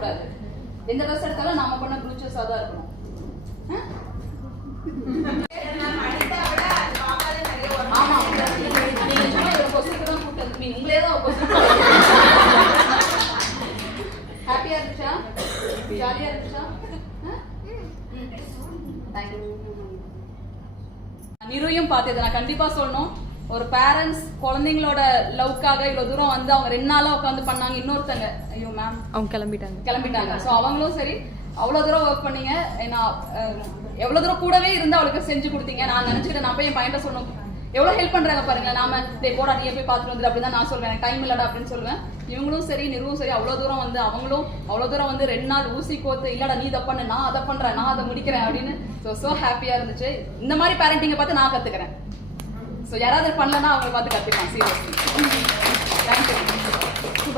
மாறக்கூடாது. எந்த ட்ரெஸ் எடுத்தாலும் நாம பண்ண ப்ளூச்சஸா தான் இருக்கணும். ஆமா, நீங்க சும்மா ஒரு கொஸ்டின் தான் கூப்பிட்டு உங்களே தான் கொஸ்டின். ஹாப்பியா இருந்துச்சா? ஜாலியா இருந்துச்சா? நிருயும் பார்த்தது நான் கண்டிப்பா சொல்லணும். ஒரு பேரண்ட்ஸ் குழந்தைங்களோட லவ்க்காக இவ்வளவு தூரம் வந்து அவங்க 2 நாளா உட்காந்து பண்ணாங்க. இன்னொருத்தங்க ஐயோ மேம் அவங்க கிளம்பிட்டாங்க. ஸோ அவங்களும் சரி அவ்வளவு தூரம் ஒர்க் பண்ணீங்க. நான் எவ்வளவு தூரம் கூடவே இருந்து அவளுக்கு செஞ்சு கொடுத்தீங்க. நான் நினைச்சுக்கிட்டேன் நான் போய் என் பையன்ட்ட சொன்னோம் எவ்வளவு ஹெல்ப் பண்றாங்க பாருங்க. நாம போடா நீ போய் பார்த்துட்டு வந்துடு அப்படின்னு தான் நான் சொல்வேன். எனக்கு டைம் இல்லடா அப்படின்னு சொல்லுவேன். இவங்களும் சரி நிறுவும் சரி அவ்வளவு தூரம் வந்து அவங்களும் அவ்வளவு தூரம் வந்து 2 நாள் ஊசி கோத்து இல்லடா நீ இதை பண்ணு நான் அதை பண்றேன் நான் அதை முடிக்கிறேன் அப்படின்னு. ஸோ ஹாப்பியா இருந்துச்சு. இந்த மாதிரி பேரண்டிங்கை பார்த்து நான் கத்துக்கிறேன். ஸோ யாராவது பண்ணலன்னா அவங்களை பார்த்து கத்துக்கலாம். Seriously thank you.